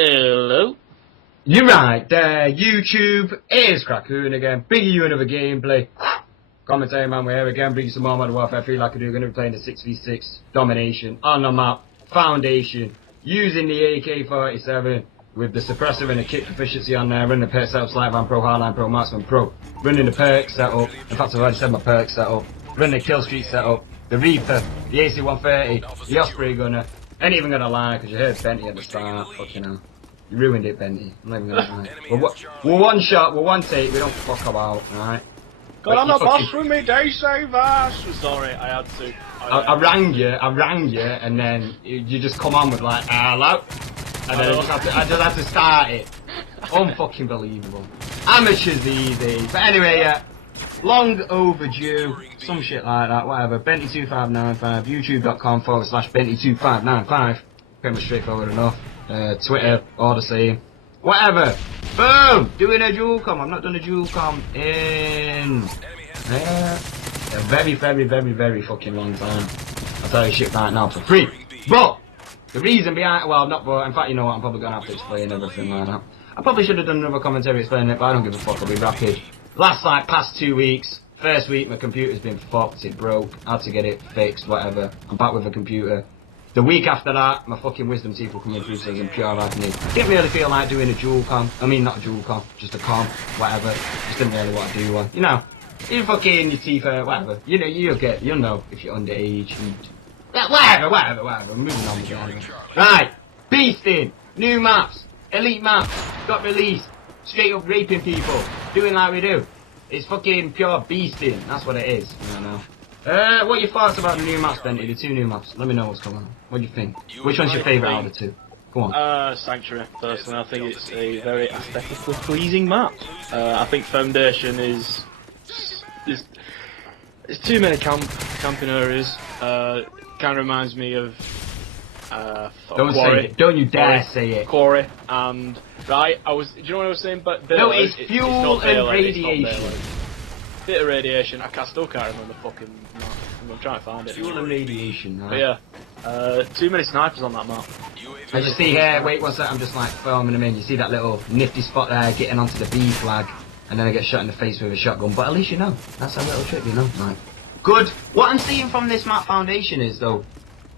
Hello. You're right there, YouTube. It's Crackoon again, bringing you another gameplay. Commentary man, we're here again, bringing some more Modern Warfare 3 like I do. Going to be playing the 6v6 domination on the map, Foundation, using the AK47 with the suppressor and the kit proficiency on there, running the perk setup, Slight Van Pro, Hardline Pro, Marksman Pro, running the perk setup. In fact, I've already said my perk setup, running the kill streak setup, the Reaper, the AC-130, the Osprey Gunner. Ain't even gonna lie, because you heard Benty at the start. Fucking hell. You ruined it, Benty. I'm not even gonna lie. We're one shot, we're one take, we don't fuck about, alright? Got on the bus with me, day savers! Sorry, I had to. I rang you, and then you just come on with like, hello? And then I just had to start it. Unfucking believable. Amateurs these days. But anyway, yeah. Long overdue, some shit like that, whatever. Benty2595, youtube.com/Benty2595. Pretty much straightforward enough. Twitter, all the same. Whatever. Boom! Doing a dual com. I've not done a dual com in a very fucking long time. I'll tell you shit right now for free. But the reason behind, well, not but, in fact, you know what, I'm probably gonna have to explain everything like that. I probably should have done another commentary explaining it, but I don't give a fuck, I'll be rapid. Past 2 weeks, first week my computer's been fucked, it broke, I had to get it fixed, whatever. I'm back with a computer. The week after that, my fucking wisdom teeth were coming through, so I'm pure agony. Didn't really feel like doing a dual com. I mean, not a dual com, just a com, whatever. Just didn't really want to do one. You know, you fucking your teeth hurt, whatever. You know, you'll know if you're underage and... Whatever. Moving on with it. Right, beasting, new maps, elite maps, got released, straight up raping people, doing like we do. It's fucking pure beasting, that's what it is. I don't know. What are your thoughts about the new maps, Benty? The two new maps. Let me know what's going on. What do you think? Which one's your favourite out of the two? Go on. Sanctuary, personally. I think it's a very aesthetically pleasing map. I think Foundation is too many camping areas. Kind of reminds me of don't Quarry. say it. Don't you dare say it. Quarry and right. Do you know what I was saying? But no, it's fuel and radiation. Bit of radiation. I still can't remember the fucking map. I'm gonna try and find it. Fuel and radiation. Right? But yeah, too many snipers on that map. As you see here, wait one sec. I'm just like filming them in. You see that little nifty spot there, getting onto the B flag, and then I get shot in the face with a shotgun. But at least you know. That's a little trick, you know. Like, good. What I'm seeing from this map Foundation is though.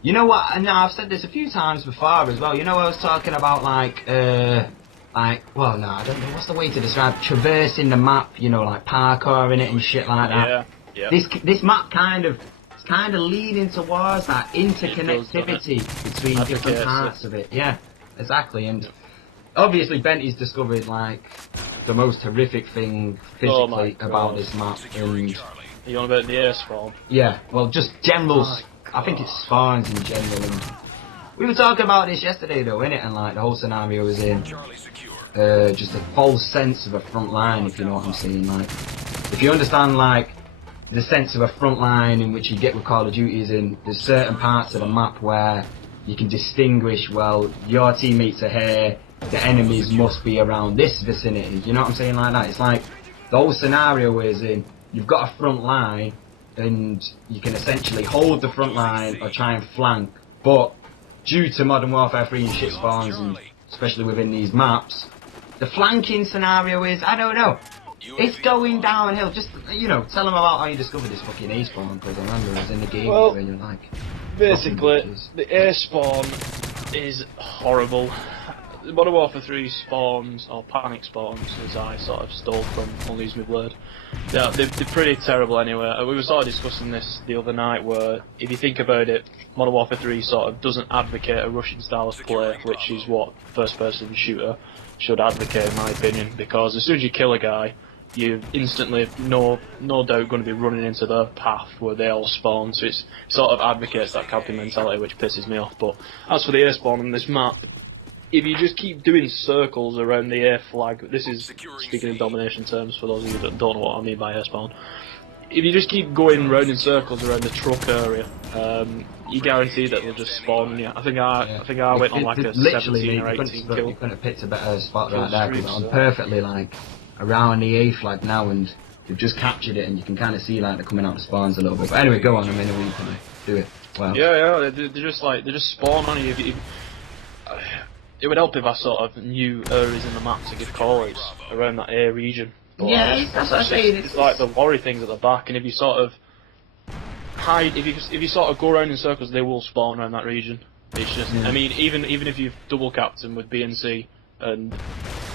You know what? And I've said this a few times before as well. You know, I was talking about like, well, no, I don't know. What's the way to describe traversing the map? You know, like parkour in it and shit like that. Yeah. This map kind of leaning towards that interconnectivity between different parts of it. Yeah, exactly. And obviously, Benty's discovered like the most horrific thing physically about this map. And you on about the air spawn? Yeah. Well, just general. I think it's spawns in general. And we were talking about this yesterday though, innit? And like the whole scenario was in just a false sense of a front line, if you know what I'm saying. Like, if you understand like the sense of a front line in which you get with Call of Duty is in, there's certain parts of the map where you can distinguish, well, your teammates are here, the enemies must be around this vicinity. You know what I'm saying like that? It's like the whole scenario is in, you've got a front line, and you can essentially hold the front line or try and flank, but due to Modern Warfare 3 and shit spawns, and especially within these maps, the flanking scenario is, I don't know, it's going downhill. Just, you know, tell them about how you discovered this fucking A spawn, because I remember it was in the game where you're like... Basically, the A spawn is horrible. Modern Warfare 3 spawns, or panic spawns, as I sort of stole from, I'll use my word. Yeah, they're pretty terrible anyway. We were sort of discussing this the other night, where, if you think about it, Modern Warfare 3 sort of doesn't advocate a Russian style of play, which is what first-person shooter should advocate, in my opinion, because as soon as you kill a guy, you're instantly, no doubt, going to be running into the path where they all spawn, so it sort of advocates that camping mentality, which pisses me off. But as for the A spawn on this map, if you just keep doing circles around the air flag, this is speaking in domination terms for those of you that don't know what I mean by air spawn. If you just keep going round in circles around the truck area, you guarantee that they'll just spawn on you. I think I went on like a 17 or 18 kill. You couldn't have picked a better spot right there, because I'm perfectly like around the A flag now, and you've just captured it, and you can kind of see like they're coming out the spawns a little bit. But anyway, go on. I mean, we can do it. Well. Yeah, they just spawn on you. It would help if I sort of knew areas in the map to give calls around that A region. But Yeah, that's what I'm saying. It's like the worry things at the back, and if you sort of hide, if you sort of go around in circles, they will spawn around that region. It's just, I mean, even if you've double captain with B and C, and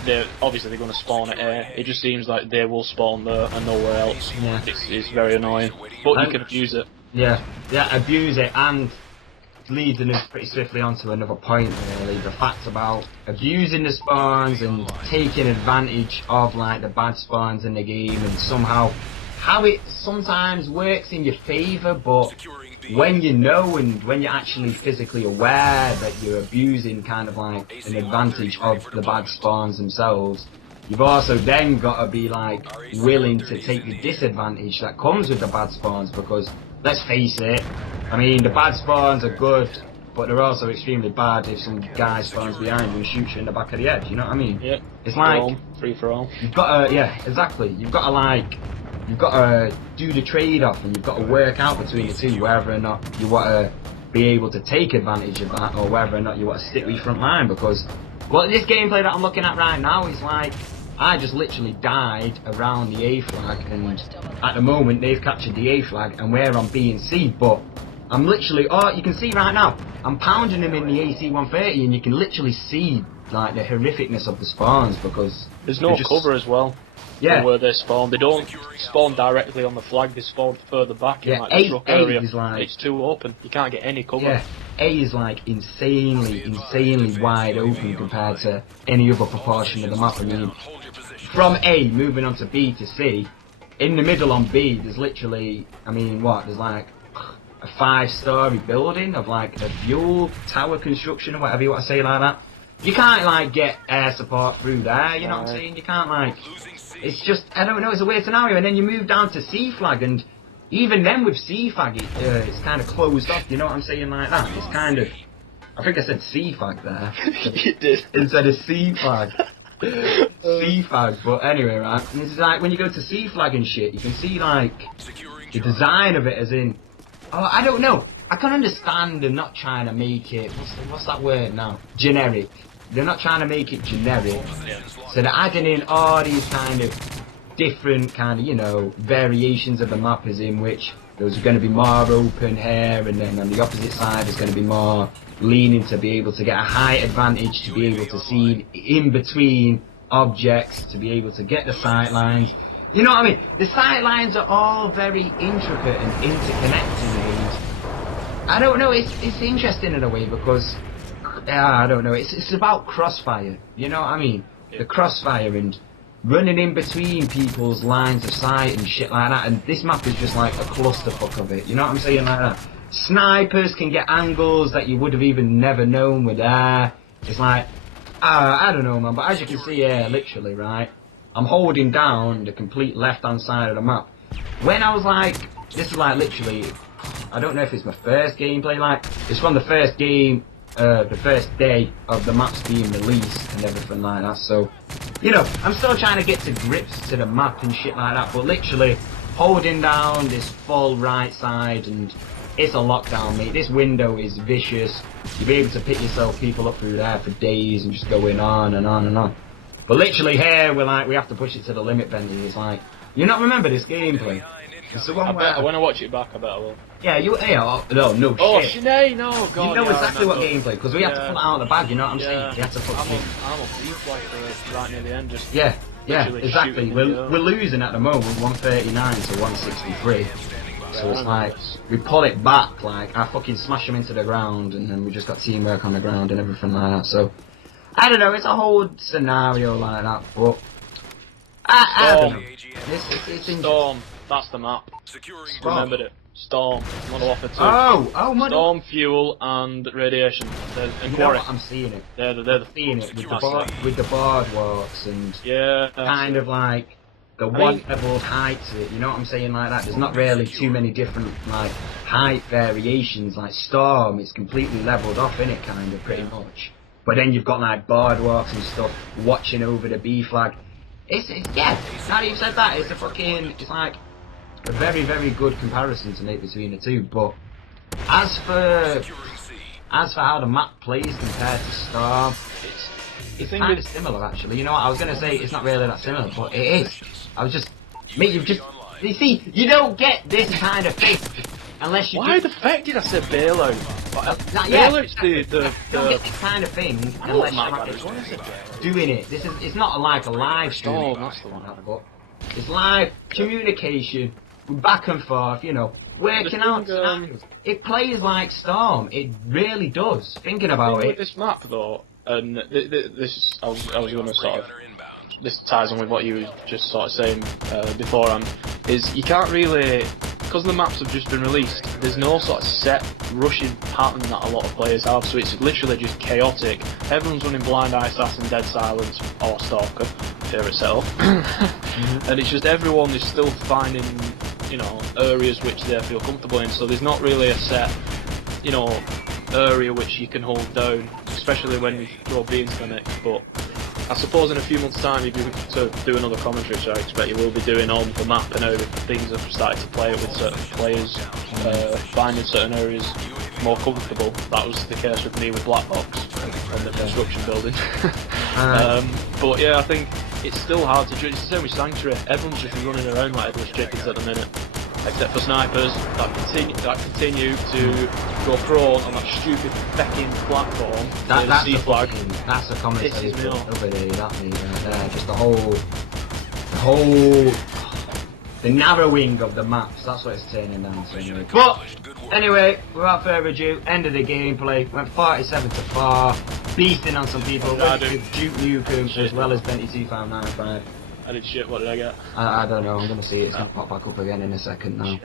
they're obviously going to spawn at A, it just seems like they will spawn there and nowhere else. Yeah. It's very annoying, but you can abuse it. Yeah, abuse it, and leading us pretty swiftly onto another point really, the fact about abusing the spawns and taking advantage of like the bad spawns in the game, and somehow how it sometimes works in your favour, but when you know and when you're actually physically aware that you're abusing kind of like an advantage of the bad spawns themselves, you've also then got to be like willing to take the disadvantage that comes with the bad spawns, because let's face it, I mean the bad spawns are good, but they're also extremely bad if some guy spawns behind you and shoots you in the back of the head, you know what I mean? Yeah. It's like free for all. You've got to, yeah, exactly. You've got to do the trade-off, and you've got to work out between the two, whether or not you want to be able to take advantage of that, or whether or not you want to stick with your front line. Because, well, this gameplay that I'm looking at right now is like, I just literally died around the A flag, and at the moment they've captured the A flag, and we're on B and C, but I'm literally, oh, you can see right now, I'm pounding them in the AC-130, and you can literally see like the horrificness of the spawns, because there's no cover as well. Yeah. Where they spawn, they don't spawn directly on the flag. They spawn further back in like the truck area. Is like, it's too open. You can't get any cover. Yeah, A is like insanely wide open compared to any other proportion of the map. I mean, from A moving on to B to C, in the middle on B, there's literally, I mean, what? There's like a 5-story building of like a fuel tower construction or whatever you want to say like that. You can't like get air support through there. You know what I'm saying? You can't like. It's just, I don't know, it's a weird scenario. And then you move down to C flag, and even then with C flag, it's kind of closed off, you know what I'm saying, like that. It's kind of, I think I said C flag there. You did. Instead of C flag. C flag, but anyway, right. And it's like, when you go to C flag and shit, you can see like, the design of it as in, oh, I don't know. I can understand them not trying to make it, what's that word now? Generic. They're not trying to make it generic. So they're adding in all these kind of different kind of, you know, variations of the map, as in which there's going to be more open here, and then on the opposite side there's going to be more leaning to be able to get a height advantage, to be able to see in between objects, to be able to get the sight lines. You know what I mean? The sight lines are all very intricate and interconnected, and I don't know, it's interesting in a way, because I don't know, it's about crossfire, you know what I mean? The crossfire and running in between people's lines of sight and shit like that, and this map is just like a clusterfuck of it, you know what I'm saying, like that. Snipers can get angles that you would have even never known were there. It's like, I don't know, man, but as you can see here, literally, right, I'm holding down the complete left-hand side of the map. When I was like, this is like literally, I don't know if it's my first gameplay, like, it's from the first game, the first day of the maps being released and everything like that, so, you know, I'm still trying to get to grips to the map and shit like that, but literally, holding down this full right side, and it's a lockdown, mate. This window is vicious. You'll be able to pick yourself people up through there for days and just going on and on and on. But literally here, we're like, we have to push it to the limit, Benty. It's like, you not remember this gameplay? It's the one where... When I watch it back, I bet I will. Yeah, no Oh, shit. Sinead, no, God. You know exactly what gameplay, because we have to pull it out of the bag, you know what I'm saying? You have to fucking... I'm on B-flag right near the end, just... Yeah, exactly. We're losing at the moment, 139 to 163. So it's like, we pull it back, like, I fucking smash them into the ground, and then we just got teamwork on the ground and everything like that, so... I don't know, it's a whole scenario like that, but... I don't know. It's Storm, that's the map. Remembered it. Storm, Model Offer 2. Oh, Storm, fuel, and radiation. And you know what, I'm seeing it. They're seeing it with the boardwalks and kind of like the one leveled height to it, you know what I'm saying, like that. There's not really too many different like height variations. Like Storm, it's completely leveled off in it, kind of pretty much. But then you've got like boardwalks and stuff watching over the B flag. It's yeah. Now that you've said that, it's like a very good comparison to make between the two. But as for as for how the map plays compared to Storm, it's kind of similar actually. You know what, I was going to say it's not really that similar, but it is. I was just, mate, you see, you don't get this kind of thing unless you Why the fuck did I say bailout? Bailout's you don't get this kind of thing unless you're doing it. It's not like a live stream, but it's live communication, back and forth, you know, working out scenarios. It plays like Storm, it really does, thinking about it. With this map though, and this, I was going to sort of, this ties on with what you were just sort of saying beforehand, is you can't really, because the maps have just been released, there's no sort of set rushing pattern that a lot of players have, so it's literally just chaotic. Everyone's running Blind Eye Assassin, Dead Silence, or Stalker, favourite setup, and it's just everyone is still finding, you know, areas which they feel comfortable in, so there's not really a set, you know, area which you can hold down, especially when you throw B into the mix. But I suppose in a few months' time, if you to do another commentary, which I expect you will be doing on the map and how things have started to play it with certain players, finding certain areas more comfortable. That was the case with me with Black Box on the construction building. But yeah, I think it's still hard to judge. It's the same with Sanctuary. Everyone's just running around like headless chickens at the minute, except for snipers that continue to go prone on that stupid fecking platform. That's the flag. That's a commentary Pisses me off. over there. That me just the narrowing of the maps. That's what it's turning down to. Anyway. But anyway, without further ado, end of the gameplay. Went 47 to 4, beasting on some people. With Duke Nukem as well as Benty2595. I did shit. What did I get? I don't know. I'm gonna see it. It's gonna pop back up again in a second now.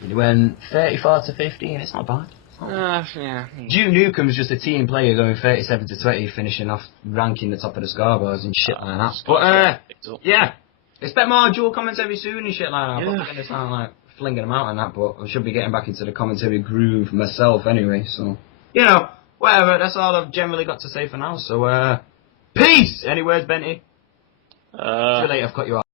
You went 34 to 15. It's not bad. Yeah. Duke Nukem's just a team player going 37 to 20, finishing off ranking the top of the scoreboards and shit like that. But yeah, expect more dual commentary soon and shit like that. I'm not gonna sound like flinging them out and that, but I should be getting back into the commentary groove myself anyway. So you know, whatever. That's all I've generally got to say for now. So peace. Any words, Benty? See you later. I've cut you off.